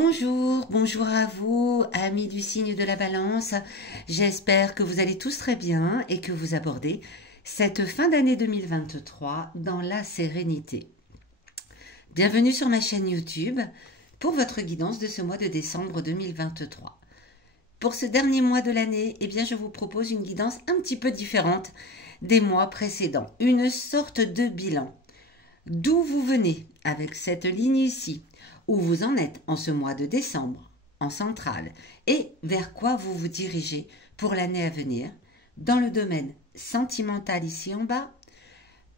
Bonjour, bonjour à vous, amis du signe de la Balance. J'espère que vous allez tous très bien et que vous abordez cette fin d'année 2023 dans la sérénité. Bienvenue sur ma chaîne YouTube pour votre guidance de ce mois de décembre 2023. Pour ce dernier mois de l'année, je vous propose une guidance un petit peu différente des mois précédents. Une sorte de bilan. D'où vous venez avec cette ligne ici, où vous en êtes en ce mois de décembre, en centrale, et vers quoi vous vous dirigez pour l'année à venir, dans le domaine sentimental ici en bas,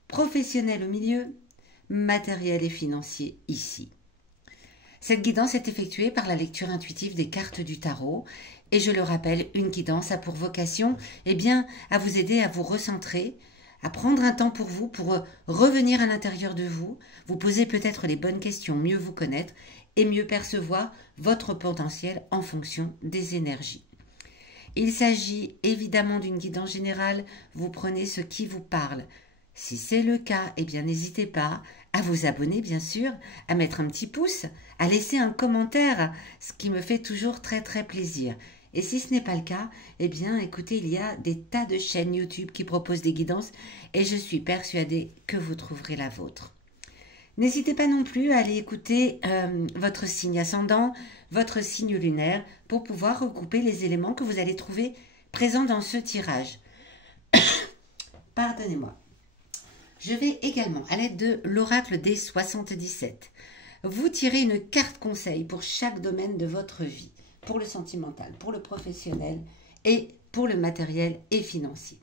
professionnel au milieu, matériel et financier ici. Cette guidance est effectuée par la lecture intuitive des cartes du tarot et je le rappelle, une guidance a pour vocation à vous aider à vous recentrer, à prendre un temps pour vous, pour revenir à l'intérieur de vous, vous poser peut-être les bonnes questions, mieux vous connaître et mieux percevoir votre potentiel en fonction des énergies. Il s'agit évidemment d'une guidance générale, vous prenez ce qui vous parle. Si c'est le cas, n'hésitez pas à vous abonner bien sûr, à mettre un petit pouce, à laisser un commentaire, ce qui me fait toujours très très plaisir. Et si ce n'est pas le cas, écoutez, il y a des tas de chaînes YouTube qui proposent des guidances et je suis persuadée que vous trouverez la vôtre. N'hésitez pas non plus à aller écouter votre signe ascendant, votre signe lunaire pour pouvoir recouper les éléments que vous allez trouver présents dans ce tirage. Pardonnez-moi. Je vais également, à l'aide de l'oracle des 77, vous tirer une carte conseil pour chaque domaine de votre vie. Pour le sentimental, pour le professionnel et pour le matériel et financier.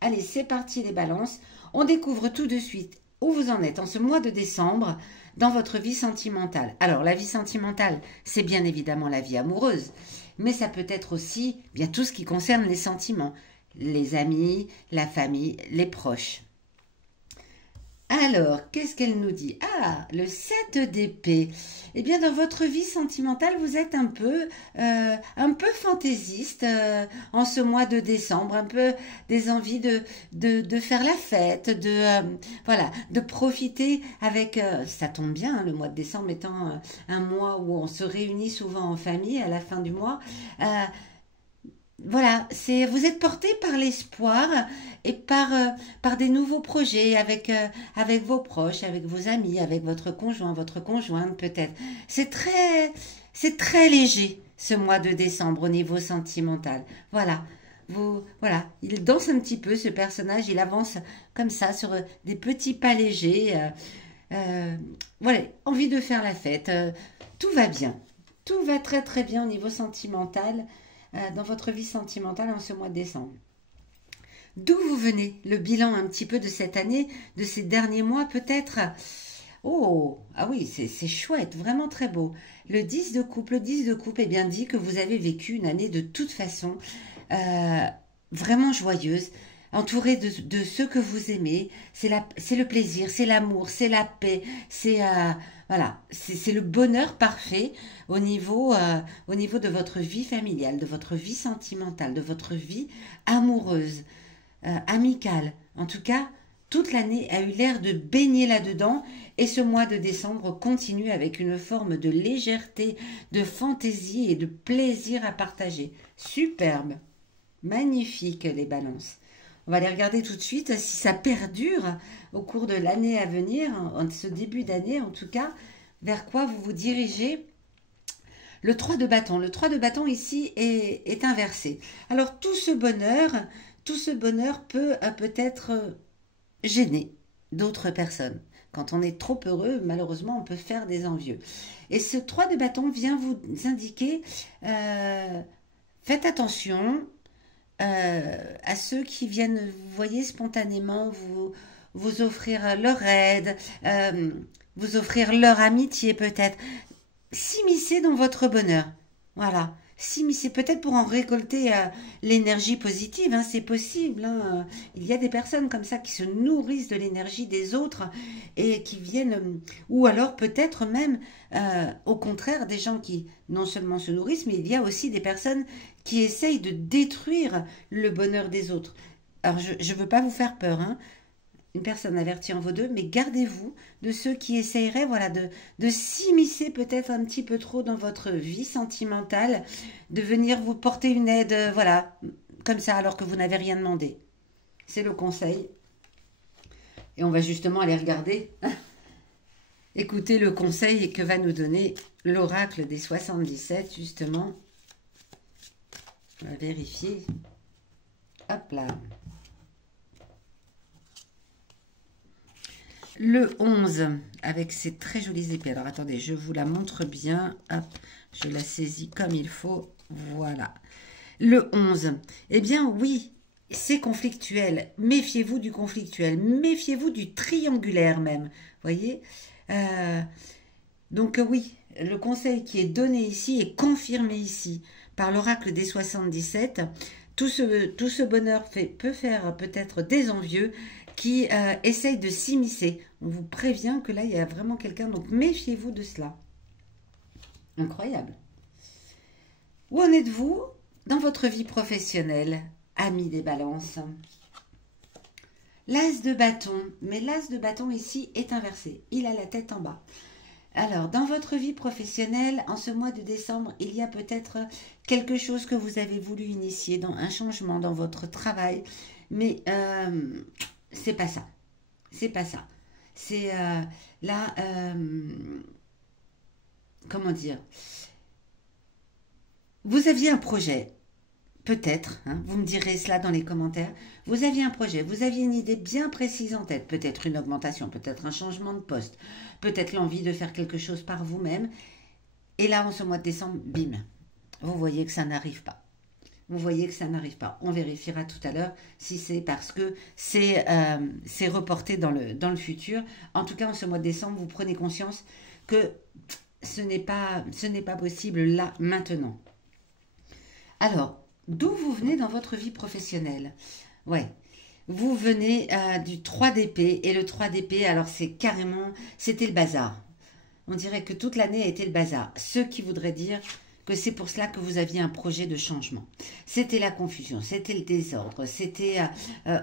Allez, c'est parti les balances. On découvre tout de suite où vous en êtes en ce mois de décembre dans votre vie sentimentale. Alors, la vie sentimentale, c'est bien évidemment la vie amoureuse, mais ça peut être aussi tout ce qui concerne les sentiments, les amis, la famille, les proches. Alors, qu'est-ce qu'elle nous dit? Ah, le 7 d'épée. Dans votre vie sentimentale, vous êtes un peu fantaisiste en ce mois de décembre, un peu des envies de faire la fête, de profiter avec... ça tombe bien, le mois de décembre étant un mois où on se réunit souvent en famille à la fin du mois. Voilà, vous êtes porté par l'espoir et par des nouveaux projets avec vos proches, avec vos amis, avec votre conjoint, votre conjointe peut-être. C'est très léger ce mois de décembre au niveau sentimental. Voilà, il danse un petit peu ce personnage, il avance comme ça sur des petits pas légers. Voilà, envie de faire la fête. Tout va bien, tout va très très bien au niveau sentimental. Dans votre vie sentimentale en ce mois de décembre. D'où vous venez? Le bilan un petit peu de cette année, de ces derniers mois peut-être. Oh, ah oui, c'est chouette, vraiment très beau. Le 10 de coupe, dit que vous avez vécu une année de toute façon vraiment joyeuse, entourée de ceux que vous aimez. C'est le plaisir, c'est l'amour, c'est la paix, c'est le bonheur parfait au niveau de votre vie familiale, de votre vie sentimentale, de votre vie amoureuse, amicale. En tout cas, toute l'année a eu l'air de baigner là-dedans et ce mois de décembre continue avec une forme de légèreté, de fantaisie et de plaisir à partager. Superbe, magnifique les balances. On va aller regarder tout de suite si ça perdure au cours de l'année à venir, en ce début d'année en tout cas, vers quoi vous vous dirigez. Le 3 de bâton. Le 3 de bâton ici est inversé. Alors tout ce bonheur peut peut-être gêner d'autres personnes. Quand on est trop heureux, malheureusement, on peut faire des envieux. Et ce 3 de bâton vient vous indiquer, faites attention, à ceux qui viennent, vous voyez, spontanément vous offrir leur aide, vous offrir leur amitié peut-être. S'immiscer dans votre bonheur. Voilà. S'immiscer peut-être pour en récolter l'énergie positive. Hein, c'est possible. Hein. Il y a des personnes comme ça qui se nourrissent de l'énergie des autres et qui viennent... Ou alors peut-être même, au contraire, des gens qui non seulement se nourrissent, mais il y a aussi des personnes qui essayent de détruire le bonheur des autres. Alors, je ne veux pas vous faire peur. Hein. une personne avertie en vaut deux, mais gardez-vous de ceux qui essayeraient, voilà, de s'immiscer peut-être un petit peu trop dans votre vie sentimentale, de venir vous porter une aide, voilà, comme ça, alors que vous n'avez rien demandé. C'est le conseil. Et on va justement aller regarder, écouter le conseil que va nous donner l'oracle des 77, justement. On va vérifier. Hop là. Le 11, avec ces très jolies épées. Alors, attendez, je vous la montre bien. Hop, je la saisis comme il faut. Voilà. Le 11, eh bien, oui, c'est conflictuel. Méfiez-vous du conflictuel. Méfiez-vous du triangulaire même. Voyez donc, oui, le conseil qui est donné ici est confirmé ici par l'oracle des 77. Tout ce bonheur peut faire peut-être des envieux qui essayent de s'immiscer. On vous prévient que là, il y a vraiment quelqu'un, donc méfiez-vous de cela. Incroyable. Où en êtes-vous dans votre vie professionnelle, amis des balances? L'as de bâton, mais l'as de bâton ici est inversé. Il a la tête en bas. Alors, dans votre vie professionnelle, en ce mois de décembre, il y a peut-être quelque chose que vous avez voulu initier, dans un changement dans votre travail, mais c'est pas ça. C'est pas ça. C'est là, comment dire? Vous aviez un projet, peut-être, hein, vous me direz cela dans les commentaires. Vous aviez un projet, vous aviez une idée bien précise en tête, peut-être une augmentation, peut-être un changement de poste, peut-être l'envie de faire quelque chose par vous-même. Et là, en ce mois de décembre, bim, vous voyez que ça n'arrive pas. Vous voyez que ça n'arrive pas. On vérifiera tout à l'heure si c'est parce que c'est reporté dans le futur. En tout cas, en ce mois de décembre, vous prenez conscience que ce n'est pas possible là, maintenant. Alors, d'où vous venez dans votre vie professionnelle? Ouais, vous venez du 3 d'épée. Et le 3 d'épée, alors c'est carrément, c'était le bazar. On dirait que toute l'année a été le bazar. Ce qui voudrait dire que c'est pour cela que vous aviez un projet de changement. C'était la confusion, c'était le désordre, c'était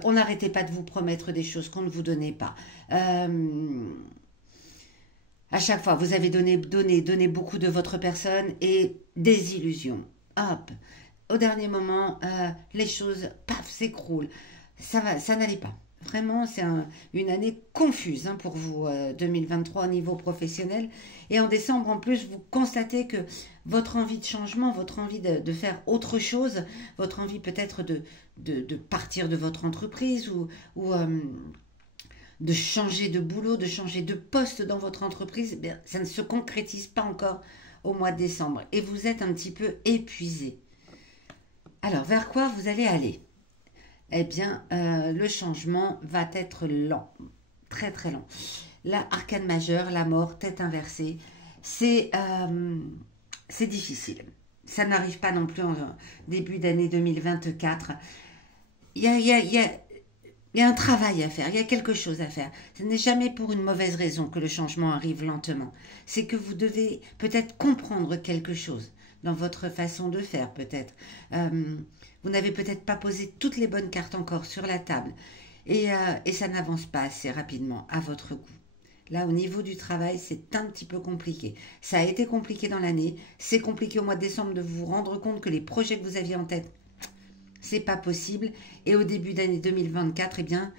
on n'arrêtait pas de vous promettre des choses qu'on ne vous donnait pas. À chaque fois, vous avez donné beaucoup de votre personne et des illusions. Hop, au dernier moment, les choses, paf, s'écroulent. Ça n'allait pas. Vraiment, c'est une année confuse pour vous, 2023 au niveau professionnel. Et en décembre, en plus, vous constatez que votre envie de changement, votre envie de faire autre chose, votre envie peut-être de partir de votre entreprise ou de changer de boulot, de changer de poste dans votre entreprise, bien, ça ne se concrétise pas encore au mois de décembre. Et vous êtes un petit peu épuisé. Alors, vers quoi vous allez aller? Eh bien, le changement va être lent, très très lent. La arcane majeure, la mort, tête inversée, c'est difficile. Ça n'arrive pas non plus en début d'année 2024. Il y a un travail à faire, il y a quelque chose à faire. Ce n'est jamais pour une mauvaise raison que le changement arrive lentement. C'est que vous devez peut-être comprendre quelque chose dans votre façon de faire, peut-être. Vous n'avez peut-être pas posé toutes les bonnes cartes encore sur la table. Et ça n'avance pas assez rapidement à votre goût. Là, au niveau du travail, c'est un petit peu compliqué. Ça a été compliqué dans l'année. C'est compliqué au mois de décembre de vous rendre compte que les projets que vous aviez en tête, c'est pas possible. Et au début d'année 2024, eh bien,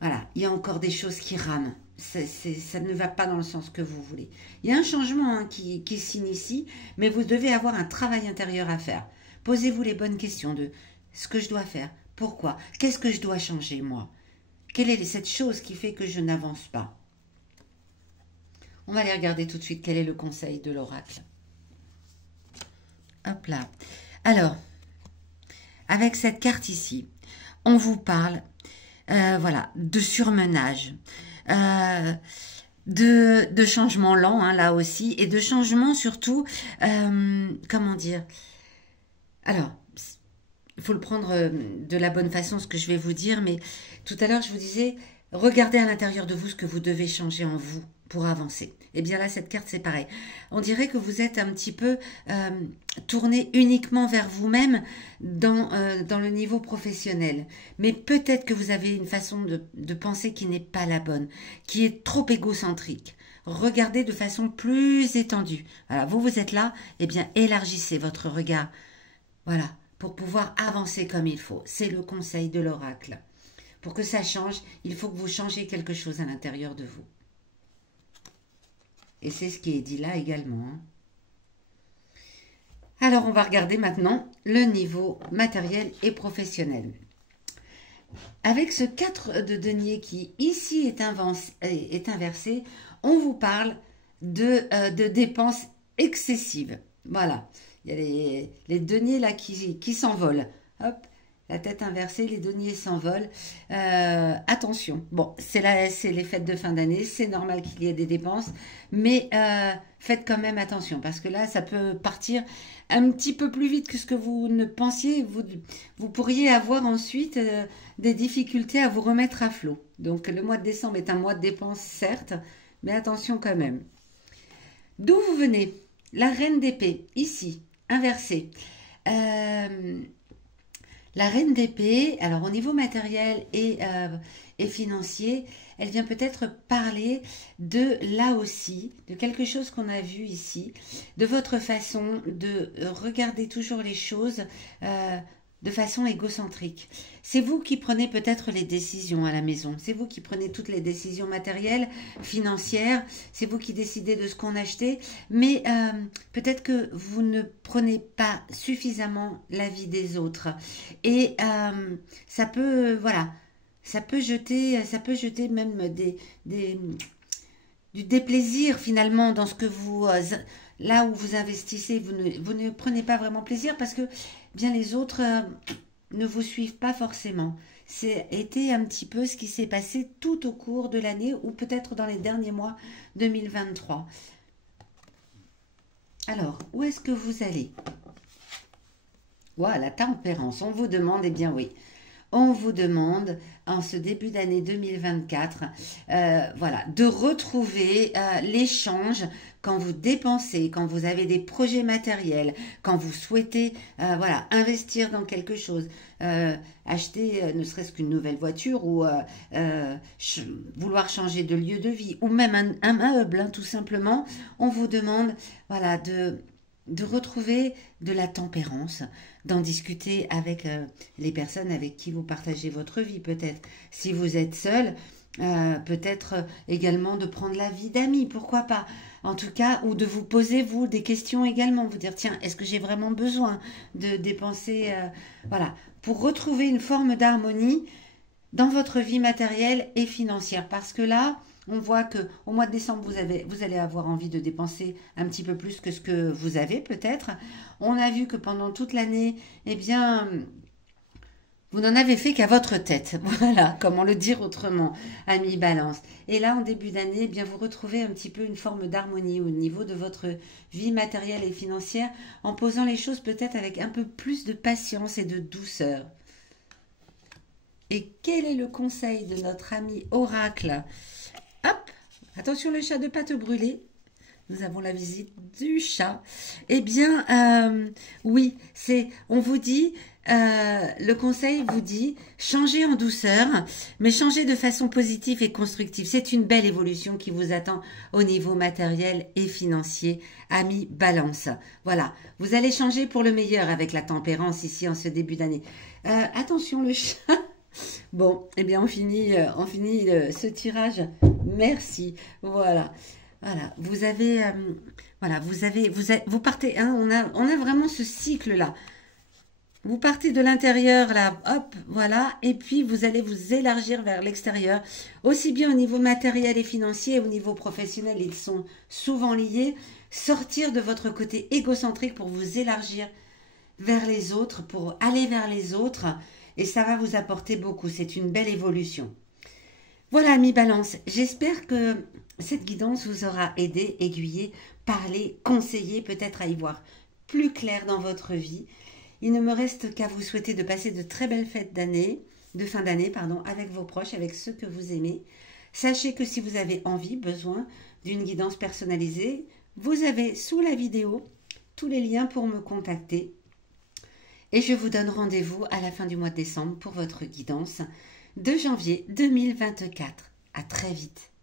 voilà, il y a encore des choses qui rament. Ça ne va pas dans le sens que vous voulez. Il y a un changement qui s'initie, mais vous devez avoir un travail intérieur à faire. Posez-vous les bonnes questions de ce que je dois faire, pourquoi, qu'est-ce que je dois changer moi, quelle est cette chose qui fait que je n'avance pas. On va aller regarder tout de suite quel est le conseil de l'oracle. Hop là. Alors, avec cette carte ici, on vous parle voilà, de surmenage, de changement lent, hein, là aussi, et de changement surtout, comment dire, alors, il faut le prendre de la bonne façon, ce que je vais vous dire, mais tout à l'heure, je vous disais, regardez à l'intérieur de vous ce que vous devez changer en vous pour avancer. Et bien là, cette carte, c'est pareil. On dirait que vous êtes un petit peu tourné uniquement vers vous-même dans le niveau professionnel. Mais peut-être que vous avez une façon de penser qui n'est pas la bonne, qui est trop égocentrique. Regardez de façon plus étendue. Voilà, vous êtes là, eh bien élargissez votre regard. Voilà, pour pouvoir avancer comme il faut. C'est le conseil de l'oracle. Pour que ça change, il faut que vous changiez quelque chose à l'intérieur de vous. Et c'est ce qui est dit là également. Alors, on va regarder maintenant le niveau matériel et professionnel. Avec ce 4 de denier qui ici est inversé, on vous parle de dépenses excessives. Voilà, il y a les deniers là qui s'envolent. Hop, la tête inversée, les deniers s'envolent. Attention, bon, c'est les fêtes de fin d'année, c'est normal qu'il y ait des dépenses, mais faites quand même attention, parce que là, ça peut partir un petit peu plus vite que ce que vous ne pensiez. Vous pourriez avoir ensuite des difficultés à vous remettre à flot. Donc, le mois de décembre est un mois de dépenses, certes, mais attention quand même. D'où vous venez? La reine d'épée, ici, inversée. La reine d'épée, alors au niveau matériel et financier, elle vient peut-être parler de, là aussi, de quelque chose qu'on a vu ici, de votre façon de regarder toujours les choses de façon égocentrique. C'est vous qui prenez peut-être les décisions à la maison, c'est vous qui prenez toutes les décisions matérielles, financières, c'est vous qui décidez de ce qu'on achète, mais peut-être que vous ne prenez pas suffisamment l'avis des autres. Et ça peut, voilà, ça peut jeter même du déplaisir finalement dans ce que vous... là où vous investissez, vous ne prenez pas vraiment plaisir parce que bien les autres ne vous suivent pas forcément. C'est été un petit peu ce qui s'est passé tout au cours de l'année ou peut-être dans les derniers mois 2023. Alors, où est-ce que vous allez? Voilà, la tempérance. On vous demande, eh bien oui, on vous demande en ce début d'année 2024, voilà, de retrouver l'échange quand vous dépensez, quand vous avez des projets matériels, quand vous souhaitez voilà, investir dans quelque chose, acheter ne serait-ce qu'une nouvelle voiture ou vouloir changer de lieu de vie ou même un meuble, hein, tout simplement, on vous demande voilà, de retrouver de la tempérance, d'en discuter avec les personnes avec qui vous partagez votre vie peut-être. Si vous êtes seul, peut-être également de prendre l'avis d'amis, pourquoi pas. En tout cas, ou de vous poser, vous, des questions également. Vous dire, tiens, est-ce que j'ai vraiment besoin de dépenser... voilà, pour retrouver une forme d'harmonie dans votre vie matérielle et financière. Parce que là, on voit que au mois de décembre, vous allez avoir envie de dépenser un petit peu plus que ce que vous avez peut-être. On a vu que pendant toute l'année, eh bien, vous n'en avez fait qu'à votre tête. Voilà, comment le dire autrement, ami Balance. Et là, en début d'année, eh bien, vous retrouvez un petit peu une forme d'harmonie au niveau de votre vie matérielle et financière en posant les choses peut-être avec un peu plus de patience et de douceur. Et quel est le conseil de notre ami Oracle? Hop, attention le chat de pas te brûler. Nous avons la visite du chat. Eh bien, oui, on vous dit, le conseil vous dit, changez en douceur, mais changez de façon positive et constructive. C'est une belle évolution qui vous attend au niveau matériel et financier, ami Balance. Voilà, vous allez changer pour le meilleur avec la tempérance ici en ce début d'année. Attention le chat. Bon, eh bien, on finit ce tirage. Merci. Voilà. Voilà. Vous avez, voilà, vous partez, hein, on a vraiment ce cycle-là. Vous partez de l'intérieur, là, hop, voilà, et puis vous allez vous élargir vers l'extérieur, aussi bien au niveau matériel et financier, au niveau professionnel, ils sont souvent liés. Sortir de votre côté égocentrique pour vous élargir vers les autres, pour aller vers les autres, et ça va vous apporter beaucoup. C'est une belle évolution. Voilà, amis Balance, j'espère que cette guidance vous aura aidé, aiguillé, parlé, conseillé, peut-être à y voir plus clair dans votre vie. Il ne me reste qu'à vous souhaiter de passer de très belles fêtes d'année, de fin d'année, pardon, avec vos proches, avec ceux que vous aimez. Sachez que si vous avez envie, besoin d'une guidance personnalisée, vous avez sous la vidéo tous les liens pour me contacter. Et je vous donne rendez-vous à la fin du mois de décembre pour votre guidance de janvier 2024. À très vite.